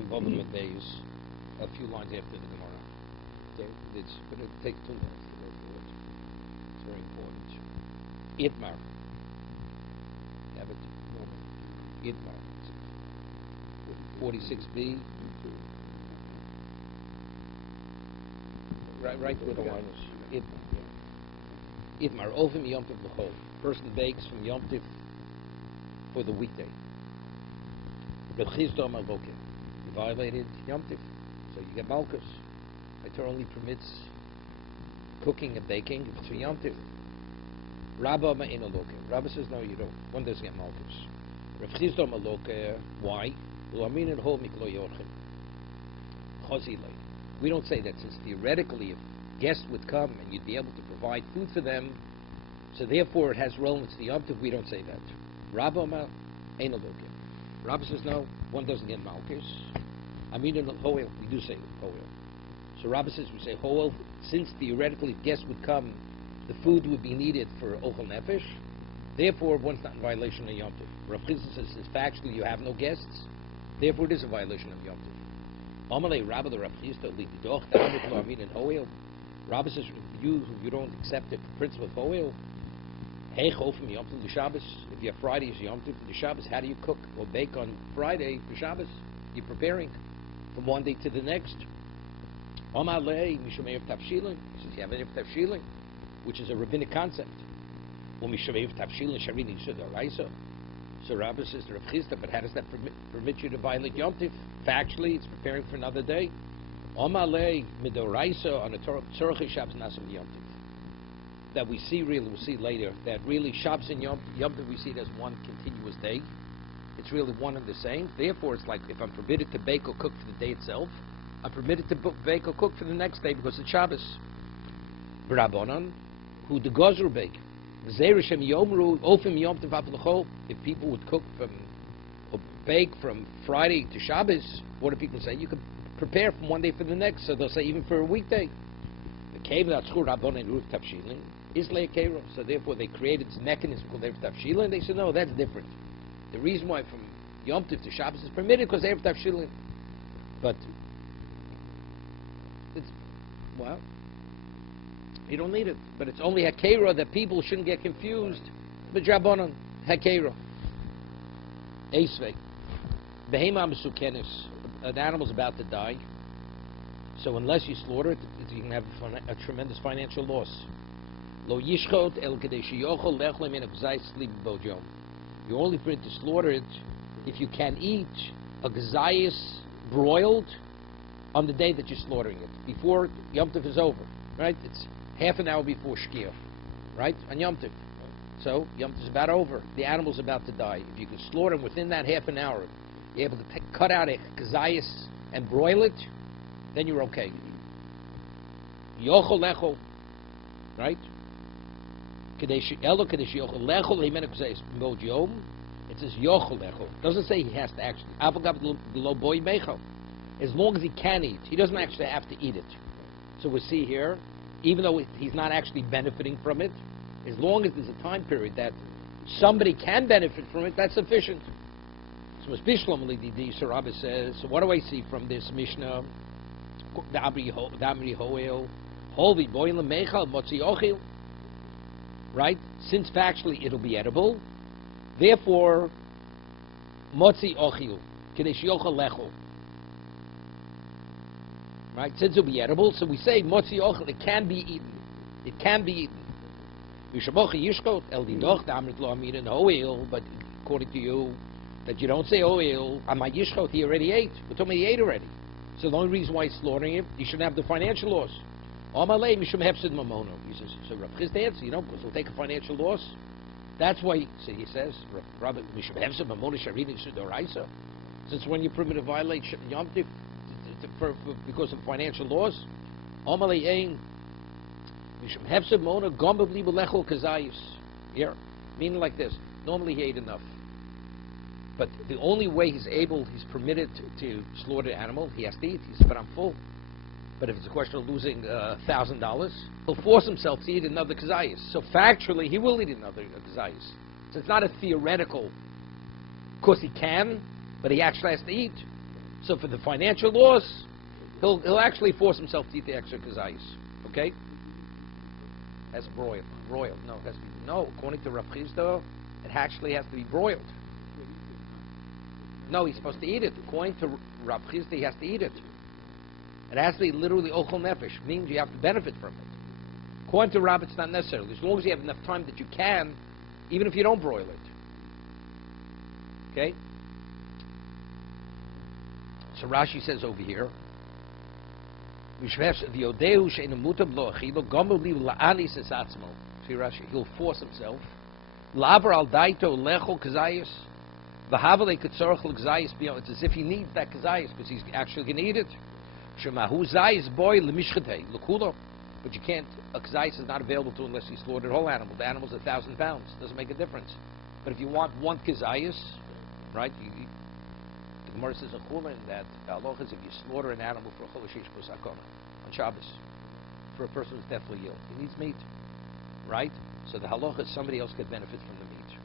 Mem Bobin Mateus, a few lines after the Gemara. It's going to take 2 minutes to go through it. It's very important. Itmar. Have it normal. Itmar. 46b. Right where the line is. Itmar. Ovim Yom Tov B'chol. Person bakes from Yom Tov for the weekday. You violated Yom Tov, so you get Malkus. The Torah only permits cooking and baking if it's for Yom Tov. Rabba Ma'in Aloke. Rabba says, no, you don't. One doesn't get Malkus. Rav Chisda Maloke. Why? We don't say that, since theoretically if guests would come and you'd be able to provide food for them, so therefore it has relevance to Yom Tov. We don't say that. Rabba Ma'in Aloke. Rabbi says, no, one doesn't get Malkus. I mean, in Hoel, we do say Hoel. So Rabbi says, we say Hoel, since theoretically if guests would come, the food would be needed for Ochel Nefesh, therefore one's not in violation of Yom Tov. Rav Chisda says, since factually you have no guests, therefore it is a violation of Yom Tov. Amalei Rabbi the Rav Chisda, Libidoch, Ta'amit Lo Amin in Hoel. Rabbi says, you don't accept the principle of Hoel, Hey, Chofim Yom Tov the Shabbos. If you have Friday as Yom Tov the Shabbos, how do you cook or bake on Friday for Shabbos? You're preparing from one day to the next. Amalei Mishamei of Tavshilin. He says you have an Tavshilin, which is a rabbinic concept. Well, Mishamei of Tavshilin Sharini Shadaraisa. So Rabbi says to Rav Chisda, but how does that permit you to violate Yom Tov? Factually, it's preparing for another day. Amalei Midoraisa on a Torah Shabbos Nasam Yom Tov. That we see really, we'll see later, that really Shabbos and Yom Tov we see it as one continuous day. It's really one and the same. Therefore, it's like if I'm permitted to bake or cook for the day itself, I'm permitted to bake or cook for the next day because it's Shabbos. B'Rabbanan, who the Gozer bake. Zerushem Yomru, Ofim Yom Tov Apelachol. If people would cook from, or bake from Friday to Shabbos, what do people say? You can prepare from one day for the next, so they'll say even for a weekday. The Cave of Tzchur Rabbanan Ruf Tavshilin. So therefore they created this mechanism called Erev Tavshilin, and they said, no, that's different. The reason why from Yom Tov to Shabbos is permitted because Erev Tavshilin. But it's, well, you don't need it. But it's only Hakera that people shouldn't get confused. But Rabbanan, Hakera. Eisvei. Behema Mesukenis. An animal's about to die. So unless you slaughter it, you can have a tremendous financial loss. Lo yishchot el kadesh yochol lechlem in a sleep bojom. You're only permitted to slaughter it if you can eat a gazayis broiled on the day that you're slaughtering it, before Yom Tov is over, right? It's half an hour before Shkia, right? On Yom Tov. So Yom Tov is about over. The animal's about to die. If you can slaughter him within that half an hour, you're able to cut out a gazayis and broil it, then you're okay. Yochol lechol, right? It says yochol lechol. It doesn't say he has to actually. As long as he can eat, he doesn't actually have to eat it. So we see here, even though he's not actually benefiting from it, as long as there's a time period that somebody can benefit from it, that's sufficient. So as Bishlam Lididi Sarabah says, so what do I see from this Mishnah? Right? Since factually it'll be edible, therefore motzi ochil kadesh yochel lechol. Right? Since it'll be edible, so we say motzi ochil. It can be eaten. It can be eaten. But according to you, that you don't say oil. Amay yishchot, he already ate. We told me he ate already. So the only reason why he's slaughtering him, he shouldn't have the financial loss. Amalei mishum hefsid mamono. He says, so Rav Chisda answers, because we'll take a financial loss. That's why, so he says, Rabbi mishum hefsid mamono sharini sudoraisa. Since when you permit to violate Yom Tov because of financial loss, Amalei ein mishum hefsid mamono gomba bli belechol kazayis. Here, meaning like this. Normally he ate enough. But the only way he's permitted to slaughter an animal, he has to eat. He says, but I'm full. But if it's a question of losing $1,000, he'll force himself to eat another kazayis. So factually, he will eat another kazayis. So it's not a theoretical, of course he can, but he actually has to eat. So for the financial loss, he'll actually force himself to eat the extra kazayis. Okay? As broiled. No, it has to be, no. According to Rav Chisda, it actually has to be broiled. No, he's supposed to eat it. According to Rav Chisda, he has to eat it. It has to be literally ochel nefesh, means you have to benefit from it. According to Rav, it's not necessary. As long as you have enough time that you can, even if you don't broil it. Okay? So Rashi says over here, see Rashi, he'll force himself. It's as if he needs that kazayis because he's actually going to eat it. But you can't, a kazayis is not available to unless you slaughtered a whole animal. The animal's 1,000 pounds. Doesn't make a difference. But if you want one kazayis, right, the Gemara says in Chulin that the halacha is if you slaughter an animal for a chol sheish pesachim on Shabbos, for a person who's deathly ill, he needs meat, right? So the halacha is somebody else could benefit from the meat.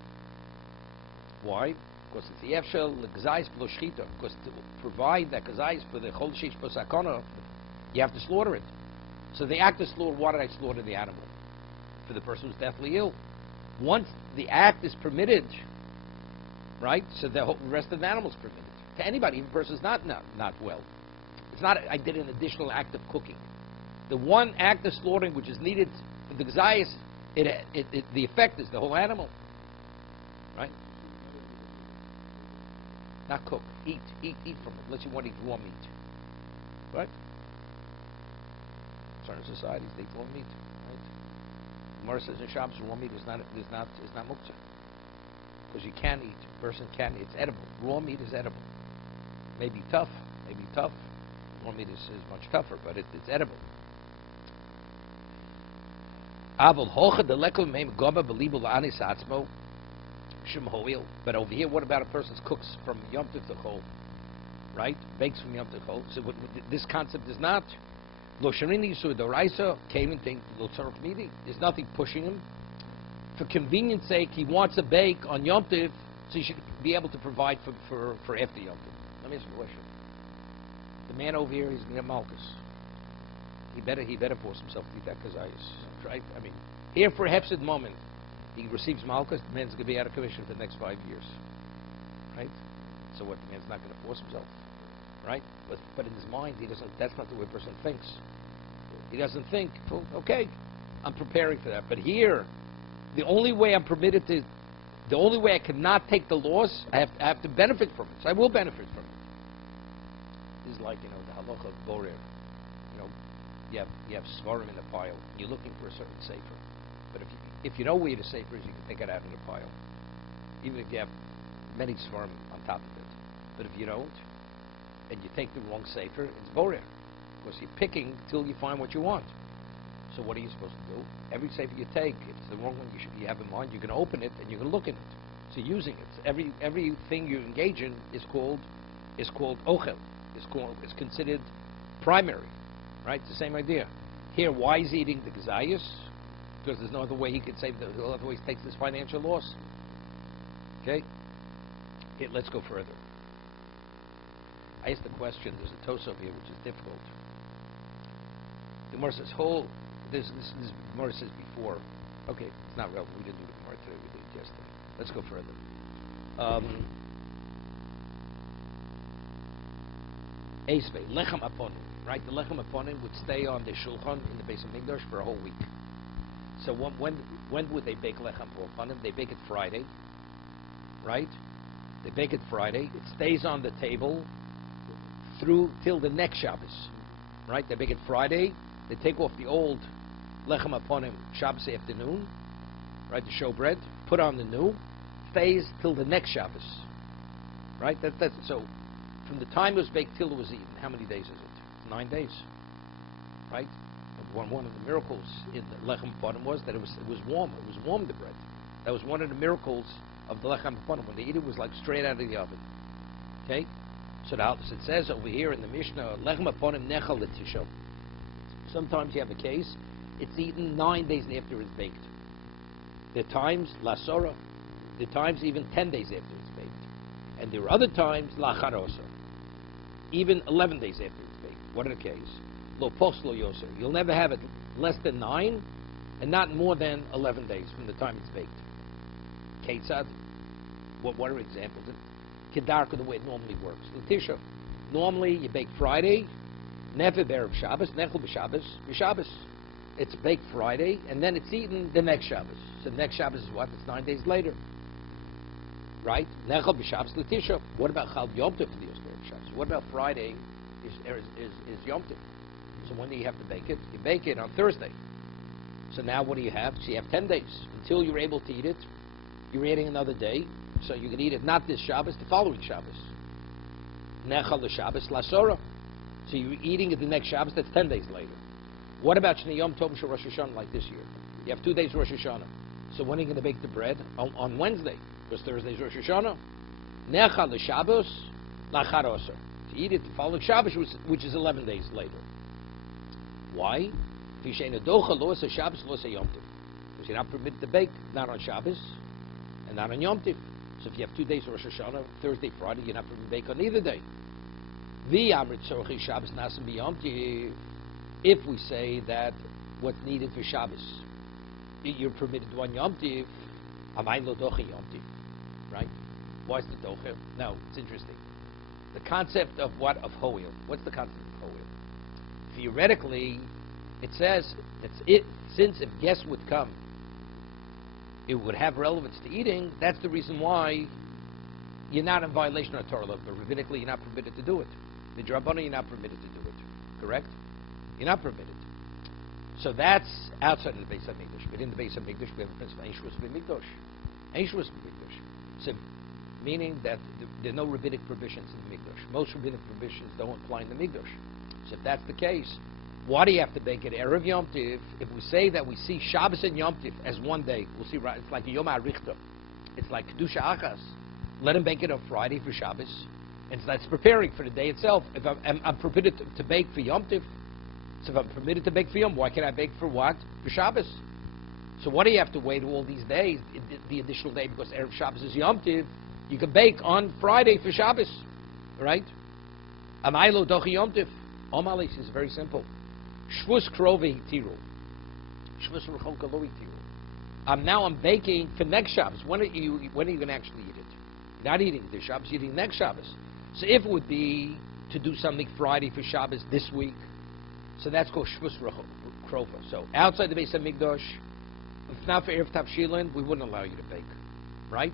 Why? Because it's the efshel l'gzayis b'lo shchita. Because to provide that gzayis for the chol sheish pesachim, you have to slaughter it. So the act of slaughter, why did I slaughter the animal? For the person who's deathly ill. Once the act is permitted, right? So the rest of the animal is permitted. To anybody, even a person who's not well. It's not, I did an additional act of cooking. The one act of slaughtering which is needed for the gzayis, the effect is the whole animal. Right? Not cook. Eat from it, unless you want to eat raw meat. Right? Certain societies, they eat raw meat. Right? Gemara says in Shabbos, raw meat is not muktzah. Because you can eat, a person can eat, it's edible. Raw meat is edible. Maybe tough. Raw meat is much tougher, but it's edible. But over here, what about a person cooks from Yom Tov to Chol? Right? Bakes from Yom Tov to Chol. So this concept is not there's nothing pushing him. For convenience sake, he wants a bake on Yom Tov, so he should be able to provide for after Yom Tov. Let me ask you a question. The man over here, he's going to get malchus. He better force himself to eat that kazayis, right? I mean, here for a hepsid moment, he receives malchus, the man's going to be out of commission for the next 5 years, right? So what, the man's not going to force himself, right? But in his mind, he doesn't. That's not the way a person thinks. He doesn't think, well, okay, I'm preparing for that. But here, the only way I cannot take the loss, I have to benefit from it. So I will benefit from it. This is like, the halacha of borer. You have svarim in a pile. You're looking for a certain sefer. But if you know where the sefer is, you can take it out in a pile. Even if you have many svarim on top of it. But if you don't, and you take the wrong sefer, it's borer. Because you're picking till you find what you want. So what are you supposed to do? Every sefer you take, it's the wrong one you have in mind. You're going to open it and you're going to look at it. So using it. Everything you engage in is called ochel. It's considered primary. Right? It's the same idea. Here, why is he eating the gazayas? Because there's no other way he could save otherwise he takes this financial loss. Okay? Okay, let's go further. I asked the question, there's a tosov here which is difficult. The Gemara says this Gemara says before. Okay, it's not relevant. We didn't do the Gemara today, we did it yesterday. Let's go further. Eisbei, lechem aponim. Right, the lechem aponim would stay on the shulchan in the Beis Hamikdash for a whole week. So when would they bake lechem aponim? They bake it Friday, right? They bake it Friday. It stays on the table till the next Shabbos, right? They bake it Friday. They take off the old lechem aponim Shabbos afternoon, right? The showbread, put on the new, stays till the next Shabbos, right? That's so. From the time it was baked till it was eaten, how many days is it? 9 days, right? One of the miracles in the lechem aponim was that it was warm. It was warm, the bread. That was one of the miracles of the lechem aponim. When they eat it, was like straight out of the oven. Okay, so it says over here in the Mishnah, lechem aponim nechal l'tisho. Sometimes you have a case; it's eaten 9 days after it's baked. There are times lasora. There are times even 10 days after it's baked, and there are other times lacharosa. even 11 days after it's baked. What in the case? Lo post lo yoser. You'll never have it less than 9 and not more than 11 days from the time it's baked. Ketzad. What are examples? Kedarka, the way it normally works. L'tisha. Normally you bake Friday, never Erev Shabbos, nechel b'Shabbos, b'Shabbos. It's baked Friday, and then it's eaten the next Shabbos. So the next Shabbos is what? It's 9 days later. Right? Nechel b'Shabbos l'tisha. What about Chal Yom Tov for the Erev Shabbos? What about Friday is Yom Tov? So when do you have to bake it? You bake it on Thursday. So now what do you have? So you have 10 days until you're able to eat it. You're adding another day, so you can eat it not this Shabbos, the following Shabbos. Nechal l'Shabbos l'Asora. So you're eating it the next Shabbos, that's 10 days later. What about Shnei Yom Tov Shel Rosh Hashanah like this year? You have 2 days Rosh Hashanah. So when are you going to bake the bread? On Wednesday, because Thursday's Rosh Hashanah. Nechal l'Shabbos l'Achar Osor. To eat it the following Shabbos, which is 11 days later. Why? Because you're not permitted to bake, not on Shabbos and not on Yom Tov. So if you have 2 days Rosh Hashanah, Thursday, Friday, you're not permitted to bake on either day. If we say that what's needed for Shabbos, you're permitted to on Yom Tov, right? Why is the doche? No, it's interesting. The concept of what? Of hoil. What's the concept of hoil? Theoretically, it says that since if guests would come, it would have relevance to eating. That's the reason why you're not in violation of Torah law, but rabbinically you're not permitted to do it. The Drabbanah, you're not permitted to do it. Correct? You're not permitted. So that's outside of the Beis HaMikdash. But in the Beis HaMikdash, we have the principle Ein Shvus B'Mikdash. Ein Shvus B'Mikdash. So, meaning that there are no rabbinic prohibitions in the Mikdash. Most rabbinic prohibitions don't apply in the Mikdash. So if that's the case, why do you have to bake it Erev Yom Tov? If we say that we see Shabbos and Yom Tov as one day, we'll see, right? It's like a Yom HaRichta. It's like Kedusha Achas. Let him bake it on Friday for Shabbos. And so that's preparing for the day itself. If I'm permitted to bake for Yom Tov, so if I'm permitted to bake for Yom, why can't I bake for what? For Shabbos. So what do you have to wait all these days, the additional day, because Erev Shabbos is Yom Tov? You can bake on Friday for Shabbos, right? Amaylo dochi Yom Tov. Omalis is very simple. Shvus krove hitiru. Shvus rechonka lo hitiru. Now I'm baking for next Shabbos. When are you going to actually eat it? You're not eating this Shabbos, you're eating next Shabbos. So if it would be to do something Friday for Shabbos this week, so that's called Shvus Krova. So outside the Beis HaMikdash, if not for Erev Tavshilin, we wouldn't allow you to bake, right?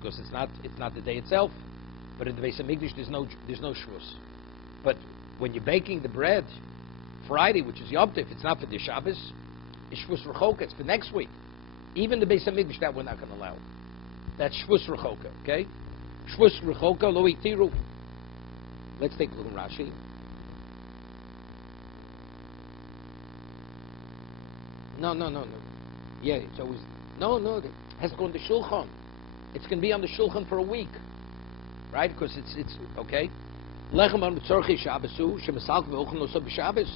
Because it's not the day itself. But in the Beis HaMikdash, there's no Shvus. But when you're baking the bread Friday, which is Yom Tov, it's not for the Shabbos. It's Shvus Rechoka. It's for next week. Even the Beis HaMikdash, that we're not going to allow. That's Shvus Rechoka. Okay. Shvus Rechoka lo itiru. Let's take a look at Rashi. No. Yeah, it's always no. It has to go on the shulchan. It's going to be on the shulchan for a week, right? Because it's okay. Lechem on mitzorchei Shabbosu shemesalk ve'ochen lo so b'Shabbos.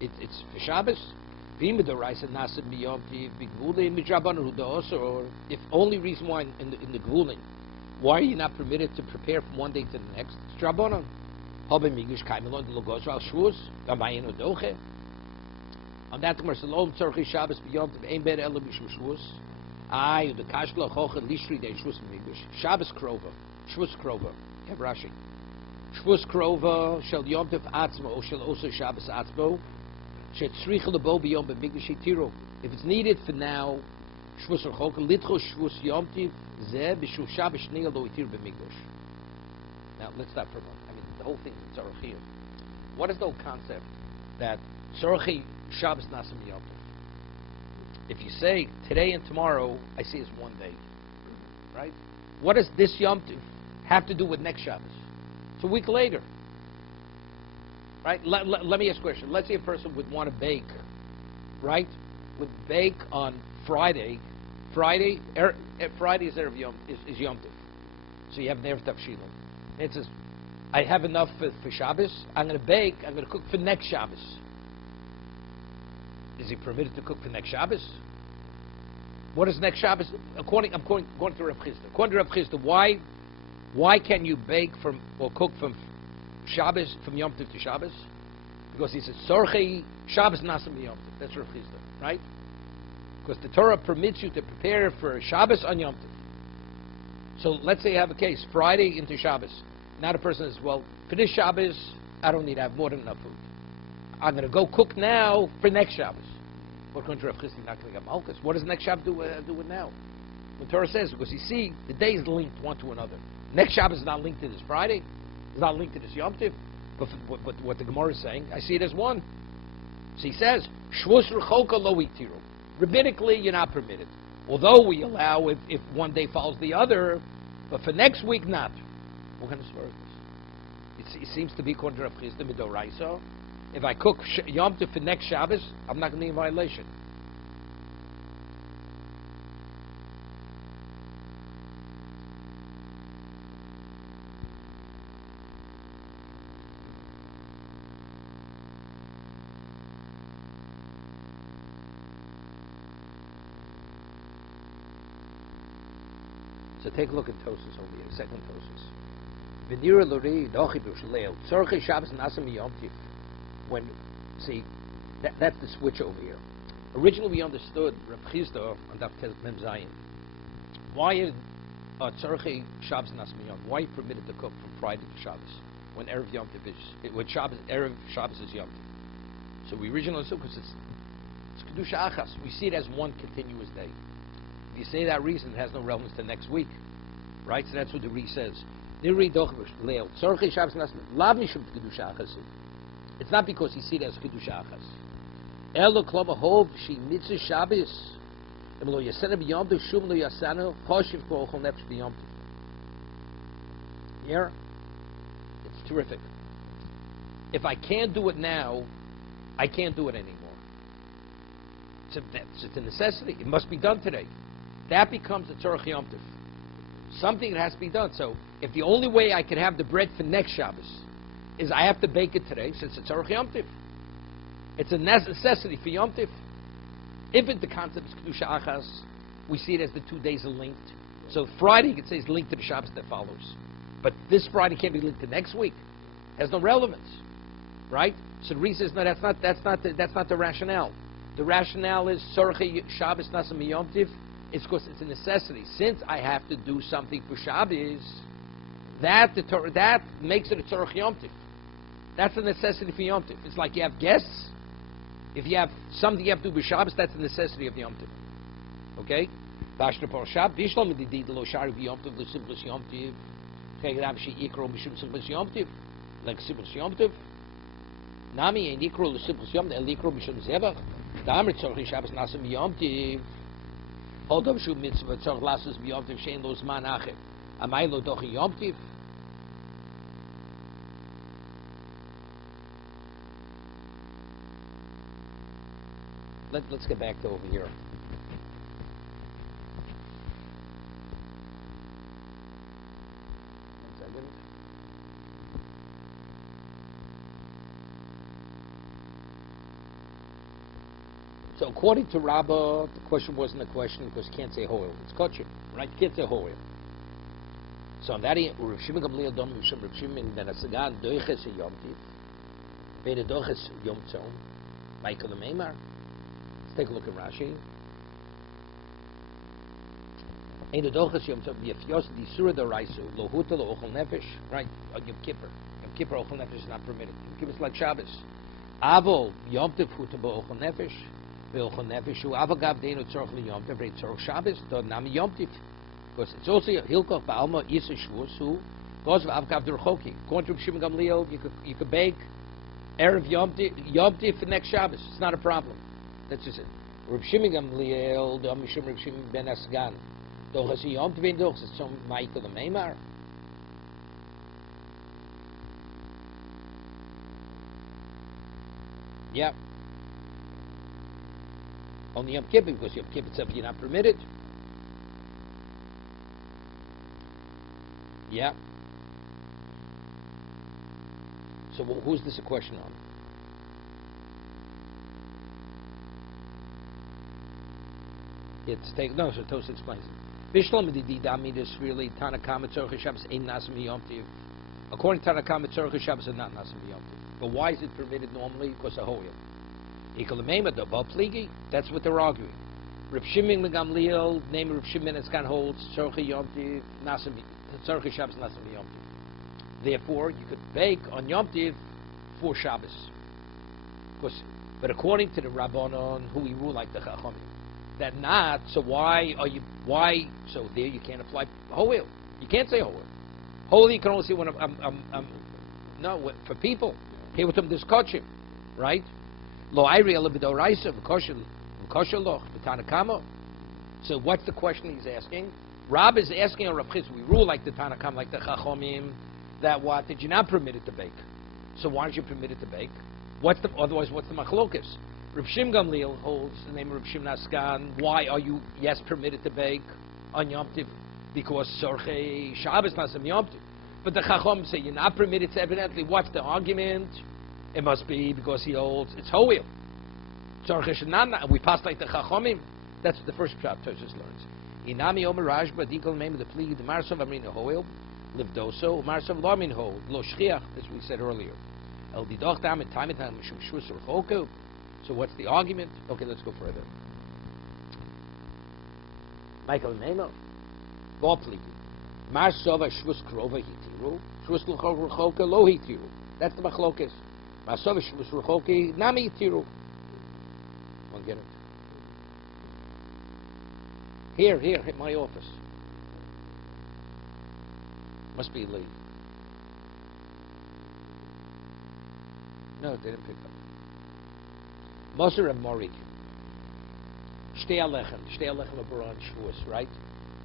It's for Shabbos. V'im b'doraisa nasa b'yom tiv b'gvulin midrabanan hudos. Or if only reason why in the gvulin, why are you not permitted to prepare from one day to the next? It's drabanan. Hobe migish kaimelon delogos al shvus gamayin odoche. On that tomorrow, Salom Tzorchi Shabbos beyond the Ein Ber Elo Mishum Shvus. Ay, the Kashla Chochen Lishri De Shvus Migdash. Shabbos Krova, Shvus Krova. Have Rashi. Shvus Krova Shel Yom Tov Atzmo or Shel Oso Shabbos Atzmo. Shet Tzricha Lebo Beyond Migdash Yitiro. If it's needed for now, Shvus Chochen Litcho Shvus Yom Tov Zeh B'Shu Shabbos Shnei Lo Yitir BeMigdash. Now let's stop for a moment. I mean, the whole thing is Tzorchi. What is the whole concept that Tzorchi Shabbos Nasim Yom Tov? If you say today and tomorrow, I see as one day, right? What does this Yom Tov have to do with next Shabbos? It's a week later, right? Let me ask a question. Let's say a person would want to bake, right? Would bake on Friday. Friday is Erev Yom is Yom Tov, so you have Erev Tavshilin. It says, I have enough for Shabbos. I'm going to bake. I'm going to cook for next Shabbos. Is he permitted to cook for next Shabbos? What is next Shabbos? According to Rav Chisda. According to Rav Chisda, why can you bake from or cook from Shabbos from Yom Tov to Shabbos? Because he says Tzorchei Shabbos Nasim Yom Tov. That's Rav Chisda, right? Because the Torah permits you to prepare for Shabbos on Yom Tov. So let's say you have a case, Friday into Shabbos. Now the person says, well, for this Shabbos, I don't need to have more than enough food. I'm going to go cook now for next Shabbos. What country Rav Chisda not going to get Malchus? What does next Shabbos do with now? The Torah says, because you see, the days linked one to another. Next Shabbos is not linked to this Friday. It's not linked to this Yom Tov. But what the Gemara is saying, I see it as one. So he says, Shvus Rechoka Lo Itiru. Rabbinically, you're not permitted. Although we allow if one day follows the other, but for next week, not. What kind of story is this? It seems to be according to Rav Chisda Midoraisa. If I cook Yom Tov for next Shabbos, I'm not going to be in violation. So take a look at Tosas over here, second Tosas. V'nira l'ri dochi b'shaleo tzorchei Shabbos nasim Yom Tov. When, see, that's the switch over here. Originally we understood Reb Chisda on Daf Mem Zayin. Why is tzorchei Shabbos nasim Yom Tov? Why he permitted to cook from Friday to Shabbos when Erev Yom Tov is when Shabbos Erev Shabbos is Yom Tov? So we originally understood because it's kedusha achas. We see it as one continuous day. If you say that reason, it has no relevance to next week, right? So that's what the Re says. It's not because he sees it as kedusha achas. Elo kloma hov she mitzvah Shabbos. Emlo yasena b'yom tov shum lo yasanu hoshiv kol chol nefesh b'yom tov. Here, it's terrific. If I can't do it now, I can't do it anymore. It's a necessity. It must be done today. That becomes a tzorch Yom Tov. Something that has to be done. So, if the only way I can have the bread for next Shabbos is I have to bake it today, since it's tzorch Yom Tov, it's a necessity for Yom Tov. If the concept is kedusha achas, we see it as the 2 days are linked. So Friday, you could say, is linked to the Shabbos that follows. But this Friday can't be linked to next week. It has no relevance, right? So the reason is no, that's not the rationale. The rationale is tzorch Shabbos nasim Yom Tov. It's because it's a necessity. Since I have to do something for Shabbos, that makes it a tzorch Yom Tov. That's a necessity for Yom Tov. It's like you have guests. If you have something you have to do for Shabbos, that's a necessity of Yom Tov. Okay? Bashna parshas bishlam medidid lo shari Yom Tov l'simplus Yom Tov. Chegarav she'ikro mishum simplus Yom Tov. Like simplus Yom Tov. Nami ein ikro l'simplus Yom Tov. El ikro mishum zevach. Damer tzorch Shabbos nasim Yom Tov. Hodov shu mitzvah tzorch lasus b'Yom Tov shein lo zman acher. Amay lo doch Yom Tov. Let's get back to over here. So according to Rabbah, the question wasn't a question because you can't say hoil. It's kosher, right? You can't say hoil. So on that, Rav Shimon Gamliel Dom Rav Shimon Ben Asagan Doiches Yom Tiv, Beit Doiches Yom Tzon, Michael Meimar. Let's take a look at Rashi. Ein Doiches Yom Tzon Yefyos Di Surah Doraisu Lo Huta Lo Ochel Nefesh. Right? Yom Kippur. Yom Kippur Ochel Nefesh is not permitted. Yom Kippur is like Shabbos. Avol Yom Tiv Huta Bo Ochel Nefesh. Because it's also Hilkoch Ba'alma Isa Shvus who goes of Avkav Derchoki. According to Shimon Gamliel, you could bake Erev Yom Tif for next Shabbos. It's not a problem. That's just it. Reb Shimon Gamliel, the Mishum Reb Shimon Ben Asgan. Doch es Yom Tiv doch es zum Michael the Meimar. Yeah. Only Yom Kippur, because Yom Kippur itself you're not permitted. Yeah. So who's this a question on? It's take no. So Tosha explains it. Bishlam didami this really Tanakama Tzorchei Shabbos ein nasim Yom Tiv. According to Tanakam, Tzorchei Shabbos is not Nasim B'Yom Tov. But why is it permitted normally? Because of Hoil. That's what they're arguing. Reb Shimon Gamliel, name of Reb Shimon Eskan holds Tzorchei Yom Tov, Tzorchei Shabbos Nasim B'Yom Tov. Therefore, you could bake on Yom Tov for Shabbos. But according to the Rabbanon, who we rule like the Chachamim, that not. So why? So there you can't apply Hoil. You can't say Hoil. Hoil you can only say when no, for people. Here with them this kachim, right? Lo Iriel b'doraisa v'kosher loch v'tanakama. So what's the question he's asking? Rab is asking on Rav Chizkiah, we rule like the Tanakam, like the Chachomim, that what? That you're not permitted to bake. So why aren't you permitted to bake? Otherwise, what's the machlokas? Reb Shimon Gamliel holds the name of Reb Shimon Askan. Why are you, yes, permitted to bake on Yom Tov? Because Tzorchei Shabbos Nasim Yom Tov. But the Chachom say you're not permitted to. Evidently, what's the argument? It must be because he holds it's Hoil. Tzorchei Shenana. We pass like the Chachomim. That's the first pshat Toshis learns. Inami Omer Rashba Dikol name of the plea the Marsov Amrina Hoil Livdoso Marsov Lamin Ho Lo Shchiach, as we said earlier. El Didoch Dam and Time Time Mishum Shus Urchoku. So what's the argument? Okay, let's go further. Michael Nemo Bopligi Marsov Shus Krova Hitiru Shus Urchoku Lo Hitiru. That's the Machlokes. Marsov Shus Urchoku Nami Hitiru. I'll get it. Here, hit my office. Must be Lee. No, they didn't pick up. Moser and Morik. Shtei Alechem are brought on Shavuos, right?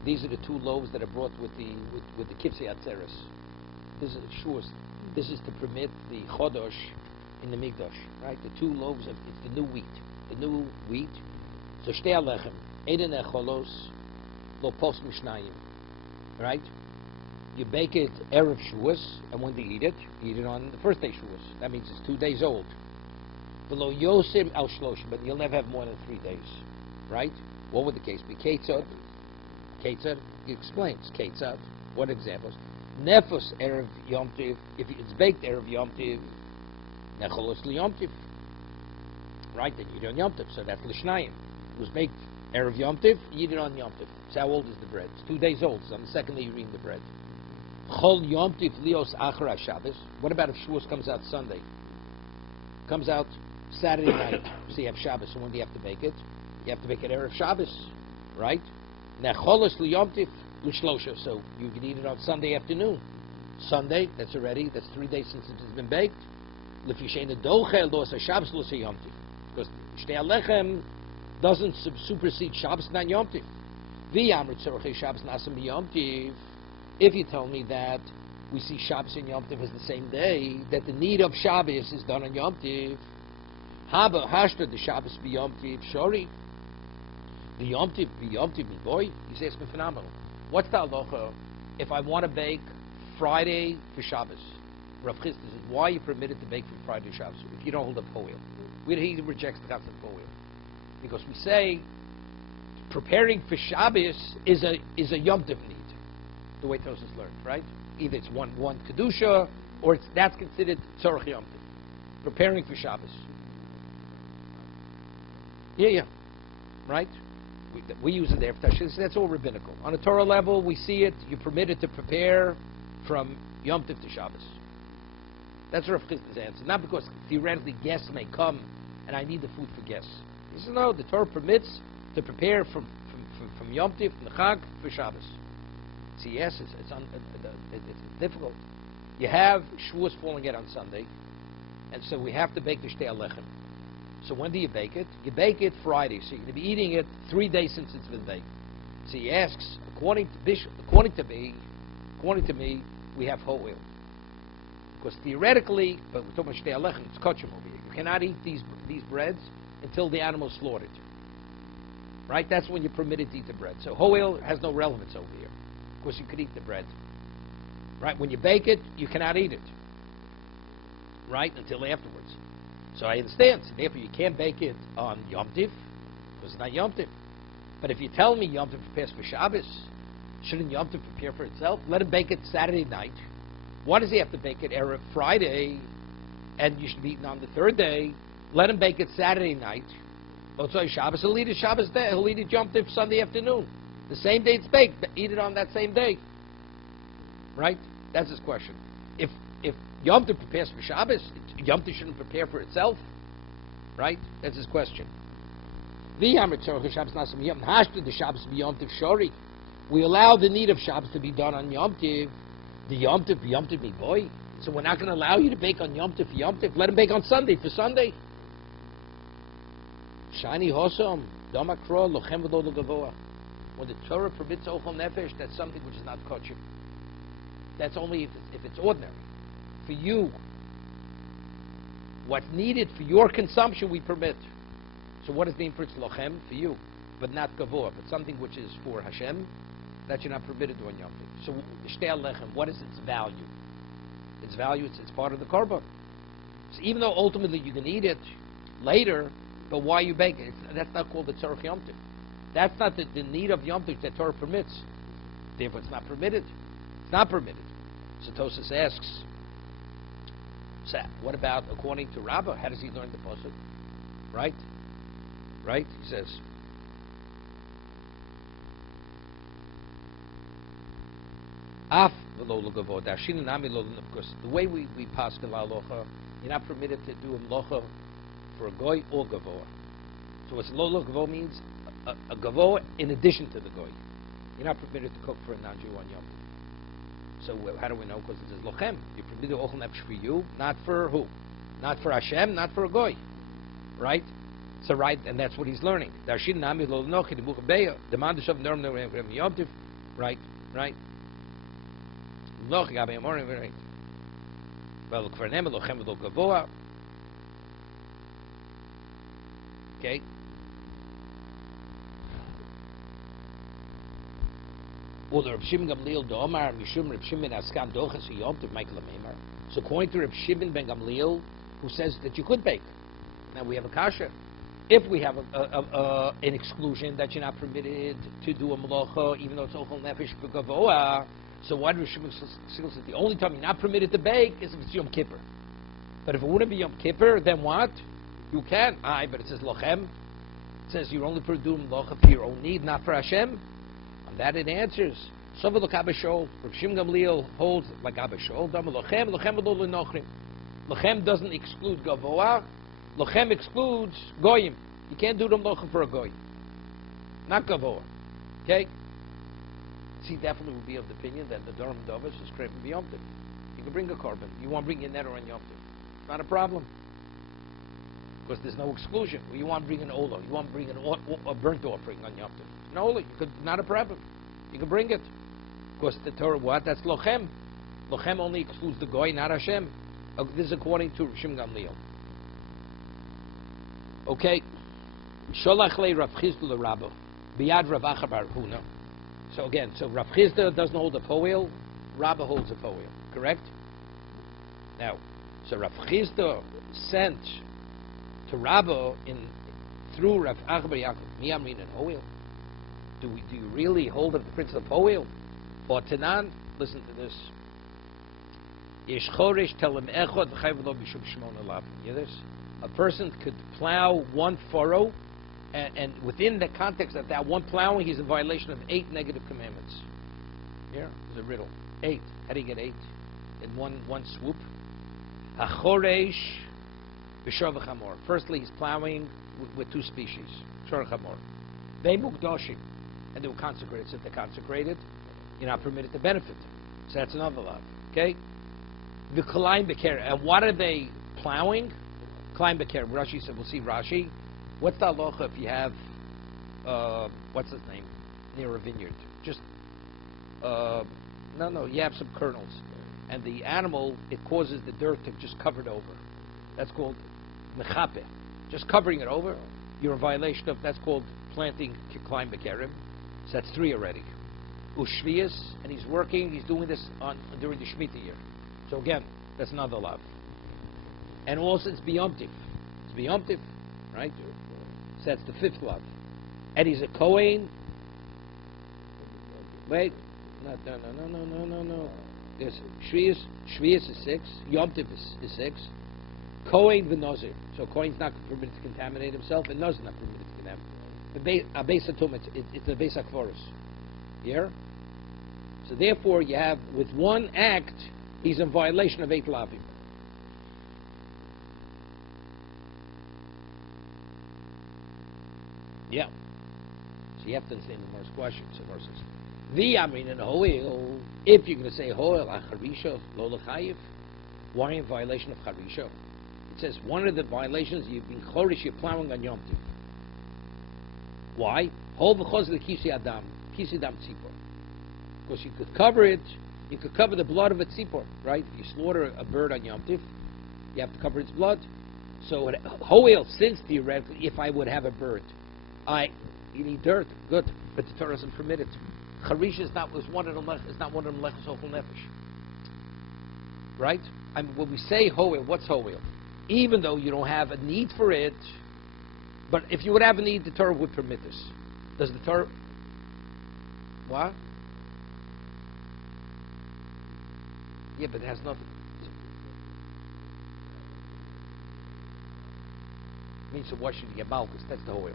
These are the two loaves that are brought with the Kipsei Atzeres. This is Shavuos. This is to permit the Chodosh in the Mikdash, right? The two loaves of it's the new wheat. The new wheat. So Shtei Alechem. Eden Echolos Lo Pos Mishnayim. Right? You bake it Erev Shavuos, and when they eat it on the first day Shavuos. That means it's 2 days old. Below Yosim Al Shloshim, but you'll never have more than 3 days. Right? What would the case be? Ketzad. He explains. Ketzad. What examples? Nefos Erev Yom Tiv. If it's baked Erev Yom Tiv, Necholos Yom Tiv. Right? Then you eat it on Yom Tiv. So that's Lishnayim. It was baked Erev Yom Tiv, you eat it on Yom Tiv. So how old is the bread? It's 2 days old. So on the second day you're eating the bread. Chol Yom Tiv lios achar Shabbos. What about if Shavuos comes out Sunday? Comes out Saturday night. So you have Shabbos. So when do you have to bake it? You have to bake it Erev Shabbos, right? Necholos liyom tiv l'shlosha. So you can eat it on Sunday afternoon. Sunday, that's 3 days since it has been baked. L'fisheina dochel los Shabbos los Yom Tiv. Because Shtei Alechem doesn't supersede Shabbos not Yom Tiv. V'yamrit tzorchei Shabbos nasim b'Yom Tiv. If you tell me that we see Shabbos and Yom Tiv as the same day, that the need of Shabbos is done on Yom Tiv, haba hashta the Shabbos b'Yom Tiv shori. The Yom Tiv boy. He's asking phenomenal. What's the halacha if I want to bake Friday for Shabbos? Rav Chizkiah says, why are you permitted to bake from Friday to Shabbos if you don't hold up Hoil? He rejects the concept of Hoil. Because we say preparing for Shabbos is a Yom Tov need, the way Tosis learned, right? Either it's one kedusha or that's considered tzorach Yom Tov, preparing for Shabbos. Yeah, right. We use it there for Tashkil. That's all rabbinical. On a Torah level, we see it. You're permitted to prepare from Yom Tov to Shabbos. That's Rav Chizkiah's answer. Not because theoretically guests may come and I need the food for guests. He says, no, the Torah permits to prepare from Yom Tiv, from the Chag, for Shabbos. See, yes, it's difficult. You have Shavuos falling out on Sunday, and so we have to bake the Shtei Alechem. So when do you bake it? You bake it Friday, so you're going to be eating it 3 days since it's been baked. So he asks, according to me, we have whole oil. Because theoretically, but we're talking about Shtei Alechem, it's kachim over here. You cannot eat these breads until the animal is slaughtered. Right? That's when you're permitted to eat the bread. So whole oil has no relevance over here. Of course, you could eat the bread. Right? When you bake it, you cannot eat it. Right? Until afterwards. So I understand. So therefore, you can't bake it on Yom Tiv, because it's not Yom Tiv. But if you tell me Yom Tiv prepares for Shabbos, shouldn't Yom Tiv prepare for itself? Let him bake it Saturday night. Why does he have to bake it Erev Friday, and you should be eating on the third day? Let him bake it Saturday night. Otzoi Shabbos, he'll eat it Shabbos day. He'll eat it Yom Tov Sunday afternoon. The same day it's baked, eat it on that same day. Right? That's his question. If Yom Tov prepares for Shabbos, Yom Tov shouldn't prepare for itself. Right? That's his question. We allow the need of Shabbos to be done on Yom Tov. The Yom Tov me boy. So we're not going to allow you to bake on Yom Tov for Yom Tov. Let him bake on Sunday for Sunday. Shani Hosom, Damakro, Lochem V'lo Gavoa. When the Torah permits Ochel Nefesh, that's something which is not kosher. That's only if it's ordinary. For you, what's needed for your consumption, we permit. So what does it mean for it's Lochem? For you, but not Gavoa. But something which is for Hashem, that you're not permitted to on Yom Tov. So Shtei Lechem, what is its value? Its value, it's part of the korban. So even though ultimately you can eat it later, but why you bake it? That's not called the Tzorach Yom Tov. That's not the need of Yom Tov that Torah permits. Therefore, it's not permitted. It's not permitted. So Tosas asks, so what about according to Rabbah? How does he learn the pasuk? Right? Right? He says, Af because the way we pasuk halacha, you're not permitted to do a mlocha for a goy or gavoa. So what's lo gavoa means? A gavoa in addition to the goy. You're not permitted to cook for a non-Jew on Yom Tov. So how do we know? Because it says lochem. You're permitted to ochel nefesh for you, not for who? Not for Hashem, not for a goy. Right? So right, and that's what he's learning. Right, right. Okay. So according to Reb Shimon ben Gamliel, who says that you could bake, now we have a kasha. If we have an exclusion that you're not permitted to do a melacha, even though it's ochel nefesh b'gavoa, so why do Reb Shimon say the only time you're not permitted to bake is if it's Yom Kippur? But if it wouldn't be Yom Kippur, then what? You can. But it says lochem. It says you're only permitted to do melacha for your own need, not for Hashem. On that it answers. Sovel l'Abba Shaul. Reb Shimon Gamliel holds like Abba Shaul. Lochem doesn't exclude gavoa. Lochem excludes goyim. You can't do the melacha for a goy. Not gavoa. Okay? He definitely would be of the opinion that the Durham Dovis is created for Yom Tov. You can bring a carbon. You want to bring your netter on Yom Tov. It's not a problem. Because there's no exclusion. Well, you want to bring an ola. You want to bring a burnt offering on Yom Tov. No, you could, not a problem. You can bring it. Because the Torah, what? That's lochem. Lochem only excludes the goy, not Hashem. This is according to Rishim Gamliel. Okay. Sholach le Rav Chizda le Rabba. Biyad Rav Acha bar Huna. So again, so Rav Chizda doesn't hold a poel, Rabba holds a poel, correct? Now, so Rav Chizda sent to Rabba through Rav Acha bar Yaakov, Miyamrin and Poel. Do you really hold of the principle of poel? Or Tanan, listen to this. Yesh choresh telem echod v'chayv lo b'shum shmon alav. You hear this? A person could plow one furrow, and within the context of that one plowing, he's in violation of 8 negative commandments. Here is a riddle. 8. How do you get 8 in one swoop? Hachoresh b'shor v'chamor. Firstly, he's plowing with 2 species. Shor v'chamor. They mukdoshim, and they were consecrated. So if they're consecrated, you're not permitted to benefit. So that's another law. Okay. The Kalayim Beker. And what are they plowing? Kalayim Beker. Rashi said, we'll see Rashi. What's the halacha if you have, what's his name, near a vineyard? Just, you have some kernels. And the animal, it causes the dirt to just cover it over. That's called mechape. Just covering it over, you're in violation of, that's called planting Kalayim Bekerim. So that's 3 already. Ushvias, and he's doing this during the Shemitah year. So again, that's another law. And also it's biyomtiv. It's biyomtiv, right? So that's the 5th law. And he's a Kohen. Wait. No. Yes, Shvius is 6. Yom Tov is 6. Kohen v'Nozir. So Kohen's not permitted to contaminate himself, and Nozir not permitted to contaminate. A Beis Hatum, it's a Beis HaKvoros. Yeah? So therefore, you have, with one act, he's in violation of 8 lavim. Yeah. So you have to understand the first question. So verses. The Amrin and Hoil, if you're going to say Hoil, Acharisha, Lo L'chayiv, why are you in violation of Charisha? It says one of the violations, you've been Chorish, you're plowing on Yom Tov. Why? Hol v'choz l'kisi adam, kisi adam tzipor. Because you could cover it, you could cover the blood of a tzipor, right? If you slaughter a bird on Yom Tov, you have to cover its blood. So Hoil, since theoretically, if I would have a bird, you need dirt, good, but the Torah doesn't permit it. Charish is not one of the melechos ochel nefesh, right? I mean, when we say hoel, what's hoel? Even though you don't have a need for it, but if you would have a need, the Torah would permit this. Does the Torah? What? Yeah, but it has nothing. It means so why should you get malchus? That's the hoel.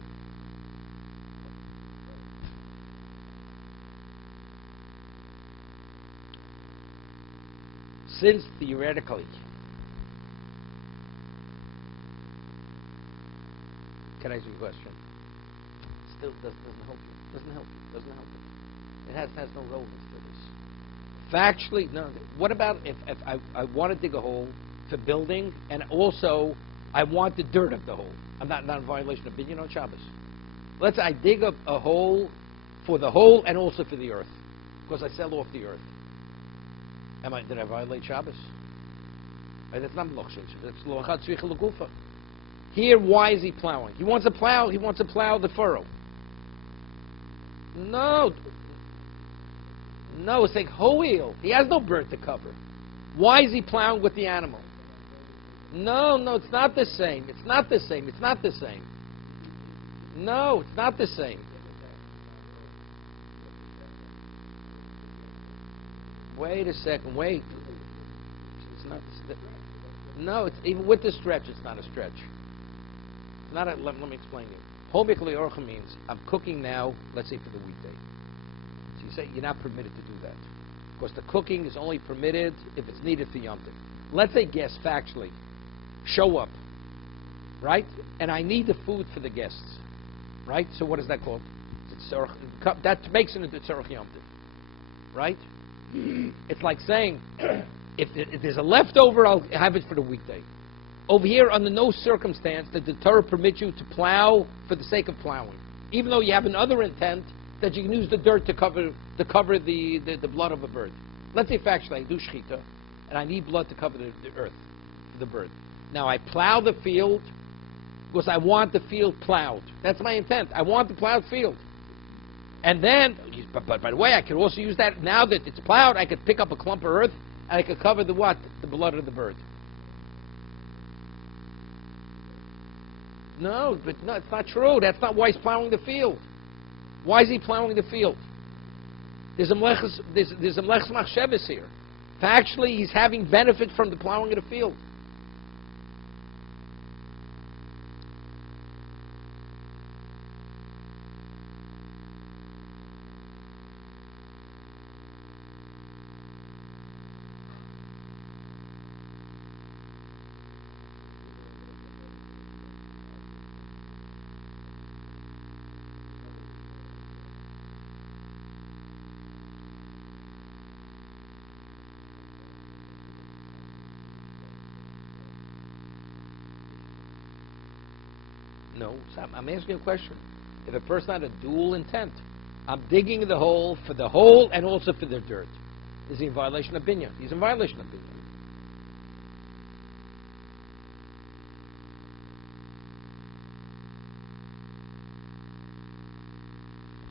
Since theoretically, can I ask you a question? Still doesn't help you. Doesn't help you. It has no relevance to this. Factually, no. What about if I want to dig a hole for building, and also I want the dirt of the hole? I'm not in violation of binyan on Shabbos. Let's say I dig up a hole for the hole and also for the earth, because I sell off the earth. Did I violate Shabbos? That's not Melach. That's Loachat Tzricha L'Gufa. Here, why is he plowing? He wants to plow the furrow. No, it's like Hoil. He has no bird to cover. Why is he plowing with the animal? No, it's not the same. It's not the same. No, it's not the same. Wait a second. Wait. It's not. No, it's even with the stretch. It's not a stretch. It's not. Let me explain it. Homik leorcha means I'm cooking now. Let's say for the weekday. So you say you're not permitted to do that because the cooking is only permitted if it's needed for Yom Tov. Let's say guests factually show up, right? And I need the food for the guests, right? So what is that called? That makes it into tzorach Yom Tov, right? It's like saying, if there's a leftover, I'll have it for the weekday. Over here, under no circumstance did the Torah permit you to plow for the sake of plowing, even though you have another intent that you can use the dirt to cover the blood of a bird. Let's say factually, I do shechita, and I need blood to cover the earth for the bird. Now I plow the field because I want the field plowed. That's my intent. I want the plowed field. And then, but by the way, I could also use that, now that it's plowed, I could pick up a clump of earth, and I could cover the what? The blood of the bird. No, it's not true. That's not why he's plowing the field. Why is he plowing the field? There's a mlechus machshavas here. Actually, he's having benefit from the plowing of the field. No, so I'm asking a question. If a person had a dual intent, I'm digging the hole for the hole and also for the dirt, is he in violation of binyan? He's in violation of binyan.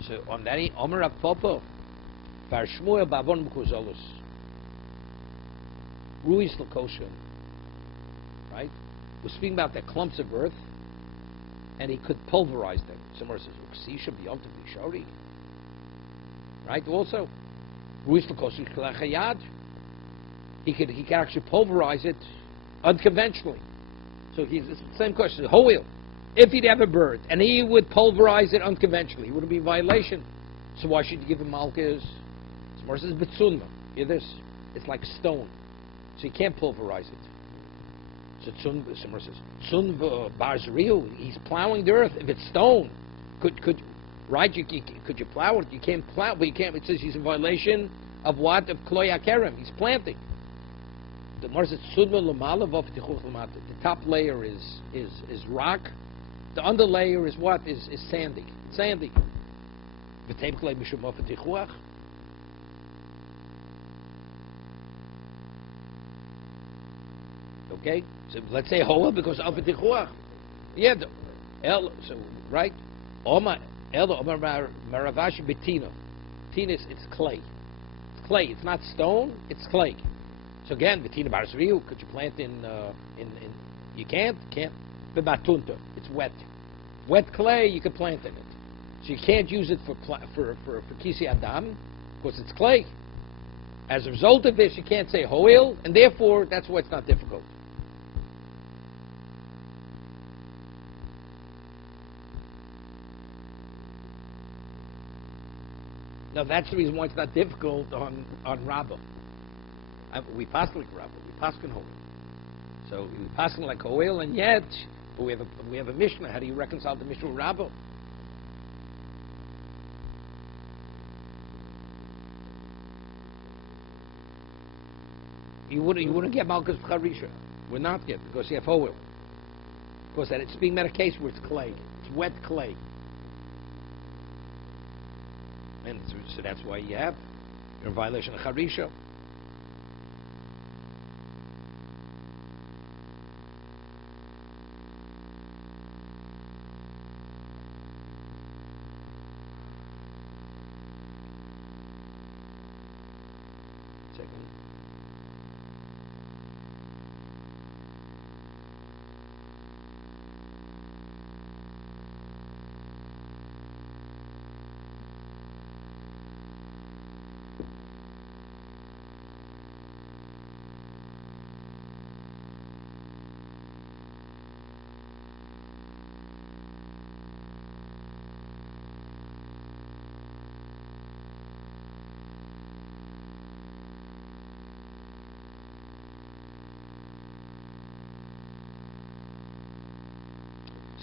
So on that, Omer Rav Popo, Bar Shmuel Babon Mukuzolus, Ruiz Lakosha, right? We're speaking about the clumps of earth, and he could pulverize them. Somewhere says, "See, should be ultimately shori." Right? Also, Ruiz Lakosha Klachayad. he could actually pulverize it unconventionally. So it's the same question. Hoil, if he'd have a bird and he would pulverize it unconventionally, it wouldn't be a violation. So why should you give him malchus? Smart says betsunma. Hear this? It's like stone, so you can't pulverize it. So Smart says tsun barzriu. He's plowing the earth. If it's stone, could you plow it? You can't plow, but you can't. It says he's in violation of what? Of kloy akerem. He's planting. The top layer is rock. The underlayer is what? Is sandy. It's sandy. Okay, so let's say hoa because of tichuach. Yeah, so right. Oma maravashi betina. Tina is it's clay. It's clay. It's not stone. It's clay. So again, betina barzriu. Could you plant in? You can't. Bebatunta. It's wet. Wet clay. You can plant in it. So you can't use it for kisi adam because it's clay. As a result of this, you can't say hoil, and therefore that's why it's not difficult. Now that's the reason why it's not difficult on Rabbah. We pass like Rabbah. We pass can hoil. So we pass like hoil, and yet we have a Mishnah. How do you reconcile the Mishnah with Rabbah? You wouldn't get Malchus Charisha. We're not get because you have hoil. Because that it's being made a case where it's clay. It's wet clay. And so that's why you're in violation of Charisha.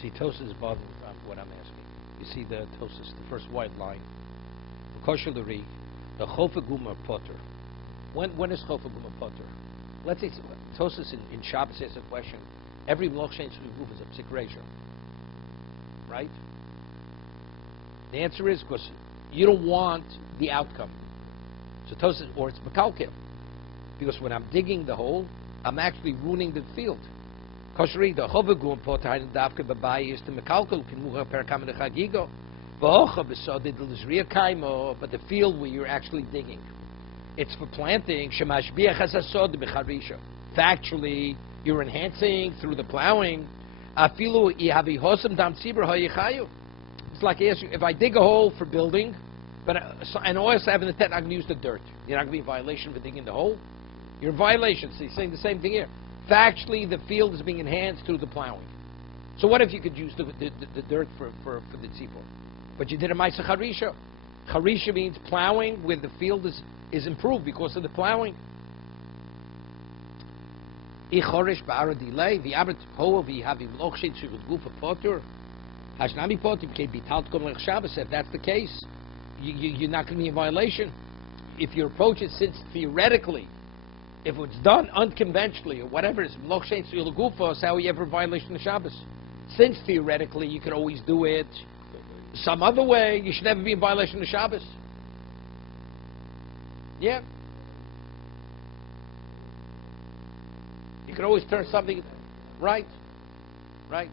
See, Tosis is bothered with what I'm asking. You see the Tosis, the first white line. The Koshelari, the Chofaguma Potter. When is Chofaguma Potter? Let's say Tosis in Shabbos asks a question. Every Mlochshein Roof is a Psik Reisha. Right? The answer is because you don't want the outcome. So Tosis, or it's Mekalkel. Because when I'm digging the hole, I'm actually ruining the field. Koshri, the Chovagum Potter in Davka Babai is the Mekalkel can move per Kamada Chagigo. But the field where you're actually digging, it's for planting. Factually, you're enhancing through the plowing. It's like I ask you, if I dig a hole for building, but and also having the tent, I'm going to use the dirt. You're not going to be in violation for digging the hole. You're in violation. So he's saying the same thing here. Factually, the field is being enhanced through the plowing. So what if you could use the dirt for the tzipor? But you did a ma'aseh charisha. Charisha means plowing where the field is improved because of the plowing. If that's the case, you're not going to be in violation. If your approach is, since theoretically, if it's done unconventionally or whatever, it's how you ever violation of Shabbos. Since theoretically you could always do it some other way, you should never be in violation of Shabbos. Yeah. You could always turn something right. Right.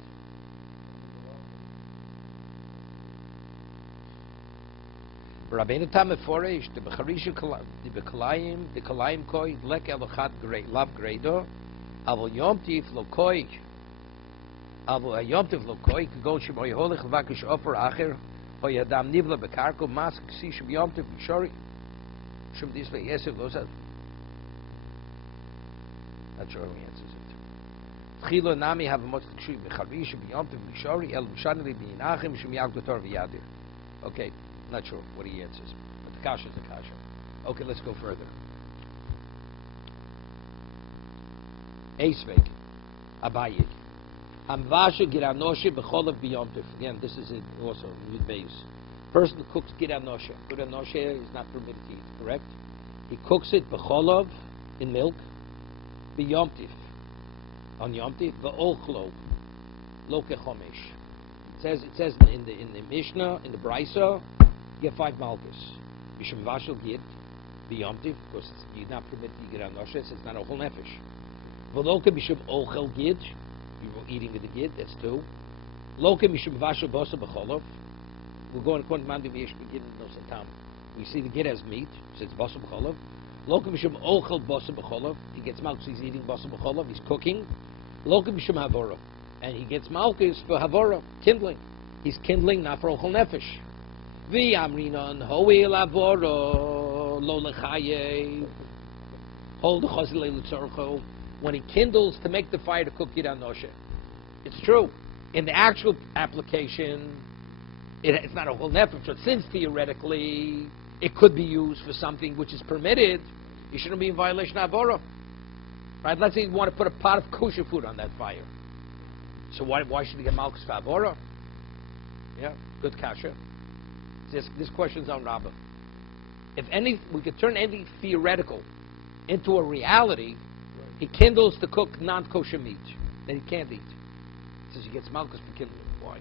Rabbeinu Tam Foreish, the Becharisha, the Bekalayim Koi, Lek Elochat Lav Greido, Avol Yom Tif Lokoi, Avol Yom Tif Lokoi, Kagon Shimoy Holich Vakish Ofer Acher, Hoyadam Nivla Bekarko, Mask, Si Shim Yom Tif Shori, Shum Display, yes, it goes out. Not sure who answers it. Chilo nami have a much kshui b'charish b'yomtiv b'shari el m'shanili b'yinachim sh'miyag b'tor v'yadir. Okay, not sure what he answers, but the kasha is the kasha. Okay, let's go further. Eisvek, Abaye. Amvasha giranoshe b'cholav b'yomtiv. Again, this is it also with base. Person who cooks giranoshe. Giranoshe is not permitted to eat, correct? He cooks it b'cholav, in milk, b'yomtiv. On yomtiv, v'ochlo, lo kechomesh. It says in the Mishnah, in the Brisa, you get 5 malchus. Mishum vashel gid, b'yomtiv, because you're not permitted to eat giranoshe, so it's not ochel nefesh. V'loke mishum ochel gid, you're eating the gid, that's 2. Loke mishum vashel bosa b'cholav. We're going according to Mandi v'yesh begin no satam. We see the gid as meat, so it's bosa b'cholav. Loke mishum ochel bosa b'cholav. He gets malchus, he's eating bosa b'cholav, he's cooking. Loke mishum havora. And he gets malchus for havora, kindling. He's kindling not for ochel nefesh. V'amrinon ho'il havora lo lechaye. Hold the chazile l'tzorcho. When he kindles to make the fire to cook giranoshe. It's true. In the actual application, it's not a whole nefesh, but since theoretically it could be used for something which is permitted, you shouldn't be in violation of Avora. Right? Let's say you want to put a pot of kosher food on that fire. So why should you get malchus for Avora? Yeah, good kasha. This question's on Rabbah. If we could turn any theoretical into a reality. He kindles to cook non-kosher meat that he can't eat. He says he gets malchus for kindling. Why?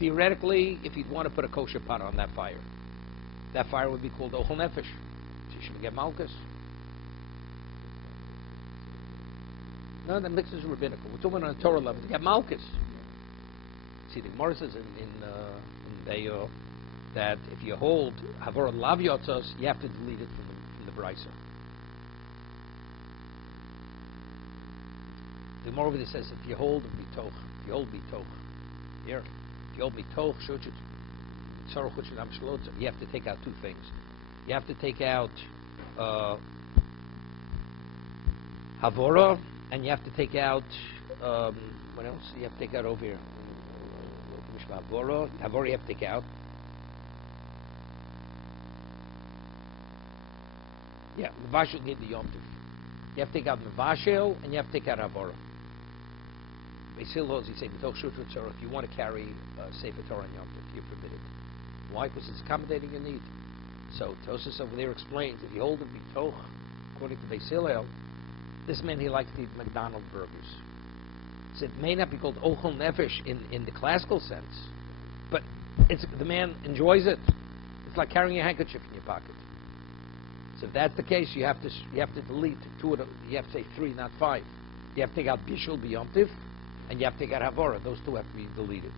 Theoretically, if you'd want to put a kosher pot on that fire would be called ochel nefesh. So you shouldn't get malchus. No, that mixes rabbinical. We're talking on a Torah level. You get malchus. See, the Gemara says in Beyo that if you hold havor lav yotzos, you have to delete it from the brisa. The Gemara over there says if you hold bitoch, here, if you hold bitoch, you have to take out 2 things. You have to take out havora, and you have to take out what else? You have to take out over here. Havora you have to take out. Yeah, mevashel get the yomtiv. You have to take out mevashel and you have to take out havora. Basil holds, he says, if you want to carry Sefer Torah and Yom Tov, you're forbidden. Why? Because it's accommodating your need. So Tosas over there explains, if you hold it bitoch, according to Basil, this man, he likes to eat McDonald's burgers. So it may not be called ochel nefesh in the classical sense, but the man enjoys it. It's like carrying a handkerchief in your pocket. So if that's the case, you have to delete 2 of them. You have to say 3, not 5. You have to take out bishul b'yomtiv, and you have to take out havora. Those 2 have to be deleted.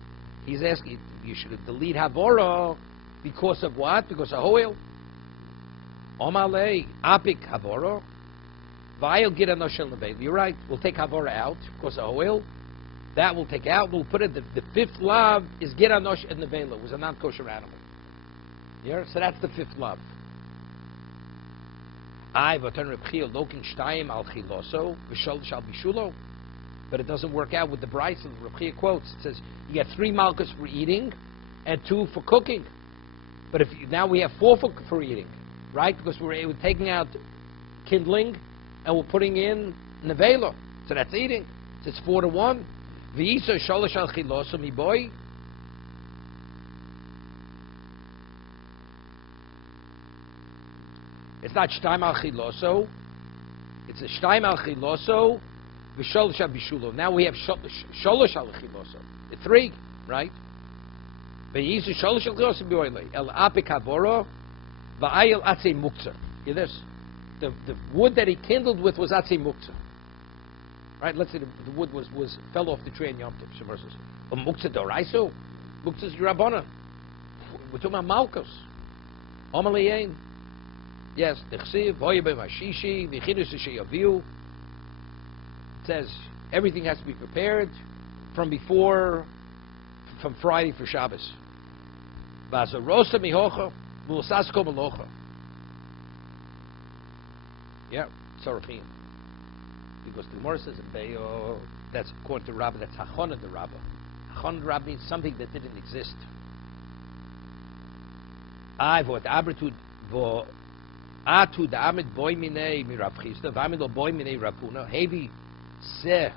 He's asking, you should delete havora because of what? Because of hoil. Omale apik havora. Vayel gid anoshel nevel. You're right. We'll take havora out because of oil. That we'll take out. We'll put it. The 5th lav is gid anosh and nevela. It was a non-kosher animal. Yeah. So that's the 5th lav. I v'atan Reb Chia lokin shtayim al chiloso v'shol shal bishulo. But it doesn't work out with the Bryce. The Reb Chia quotes. It says you get 3 malchus for eating and 2 for cooking. But now we have 4 for eating, right? Because we're taking out kindling and we're putting in nevela. So that's eating. So it's 4 to 1. V'isa sholosh al chiloso mi boy. It's not shtaim al chiloso. It's a shtaim al chiloso v'sholosh al bishulo. Now we have sholosh al chiloso. The 3, right? V'yisu sholosh al chiloso b'oile el apik havora v'ayel atzei muktzah. Hear this? The wood that he kindled with was atzei muktzah. Right? Let's say the wood fell off the tree in Yom Tov. Shemar says, muktzah doraiso. Muktzah is rabbanan. We're talking about malchus. Omaliyin. Yes, the chsiv, hoye b'mashishi, the chiddush sheyaviu. It says everything has to be prepared from Friday for Shabbos. V'azarosa mihocha, v'usasko melocha. Yeah, Sarafim. Because the Gemara says in Beyo, that's according to Rabbah, that's Hachon the Rabbah. Hachon the Rabbah means something that didn't exist. Atu the Amid boy mine mirav Chisda, v'amid lo boy mine rapuna, heavy se.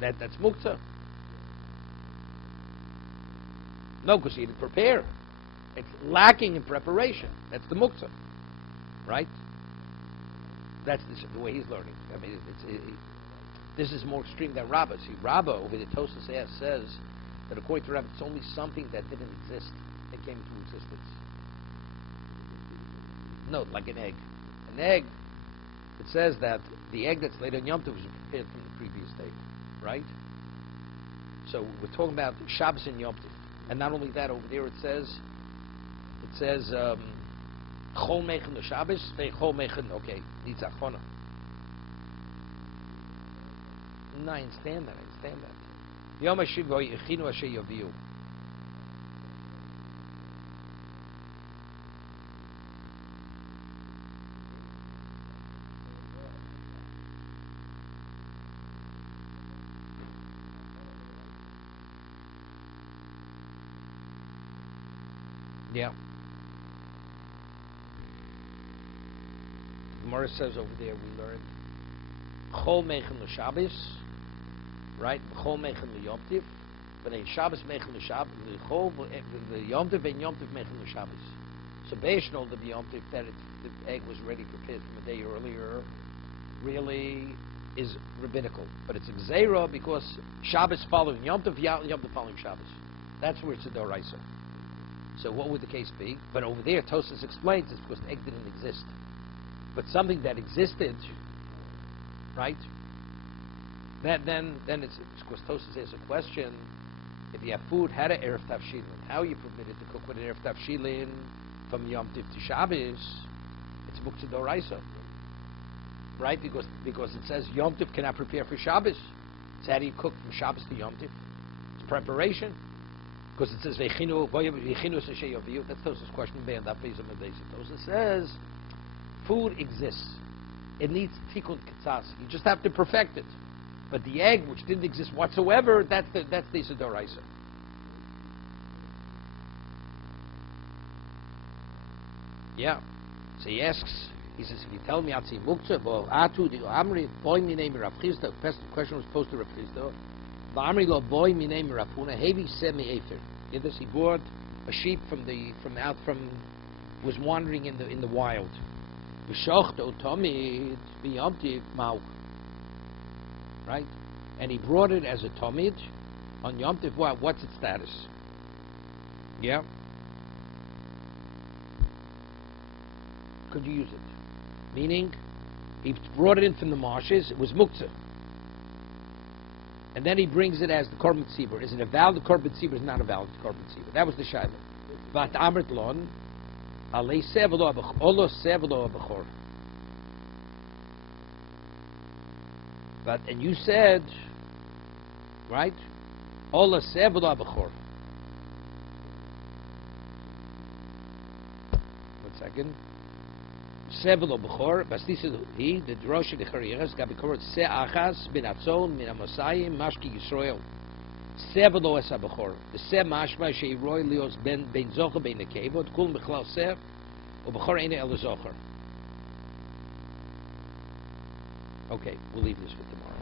That's muktzah. No, because you didn't prepare. It's lacking in preparation. That's the muktzah, right? That's the way he's learning. I mean, this is more extreme than Rabbah. See, Rabbah over the Tosas says that according to Rabbah, it's only something that didn't exist that came into existence. No, like an egg. An egg. It says that the egg that's laid on Yom Tov was prepared from the previous day, right? So we're talking about Shabbos and Yom Tov. And not only that, over there it says Chol Mechen the Shabbos, Chol Mechen, okay, needs Achona. No, I understand that. Yom HaShiv Yechinu Asher Yaviu. Yeah. Gemara says over there we learned Chol Mechen l'Shabbos, right? Chol Mechen l'Yom Tiv, but in Shabbos Mechen l'Shabbos, Chol l'Yom Tiv and Yom Tiv Mechen l'Shabbos. So based on the Yom Tiv that the egg was ready prepared from a day earlier, really is rabbinical, but it's a Gzeira because Shabbos following Yom Tiv, Yom Tiv following Shabbos. That's where it's a Doraisa. So what would the case be? But over there, Tosas explains it's because the egg didn't exist. But something that existed, right? Then it's because Tosas asks a question. If you have food, had an Erev Tavshilin, how are you permitted to cook with an Erev Tavshilin from Yom Tiv to Shabbos? It's Muktzah Doraisa, right? Because it says Yom Tiv cannot prepare for Shabbos. So how do you cook from Shabbos to Yom Tiv? It's preparation. Because it says Vechinu Sashay Yoviyu. That's Tosas' question. Tosas says food exists. It needs tikkun ketzas. You just have to perfect it. But the egg, which didn't exist whatsoever, that's the Doraisa. Yeah. So he asks. He says, "If you tell me, I'd say muktzah." Well, atu the amri boy mi name Rav Chisda. The question was posed to Rav Chisda. He bought a sheep was wandering in the wild. Right? And he brought it as a tomid on Yom Tiv. What's its status? Yeah? Could you use it? Meaning, he brought it in from the marshes, it was muktzah. And then he brings it as the korban tzibur. Is it a valid korban tzibur? Is it not a valid korban tzibur? That was the shaila. Vat amrit lon alei sevelo olo sevelo abachor. But and you said, right? Olo sevelo abachor. 1 second. Sevelo bechor, bastisa he the drosha the charias got bechor se achas bin atzon min amasayim mashki Yisrael. Sevelo es bechor. The se mashma she roy lios ben zocher ben nekevot kul bechlal se u bechor ene el zocher. Okay, we'll leave this for tomorrow.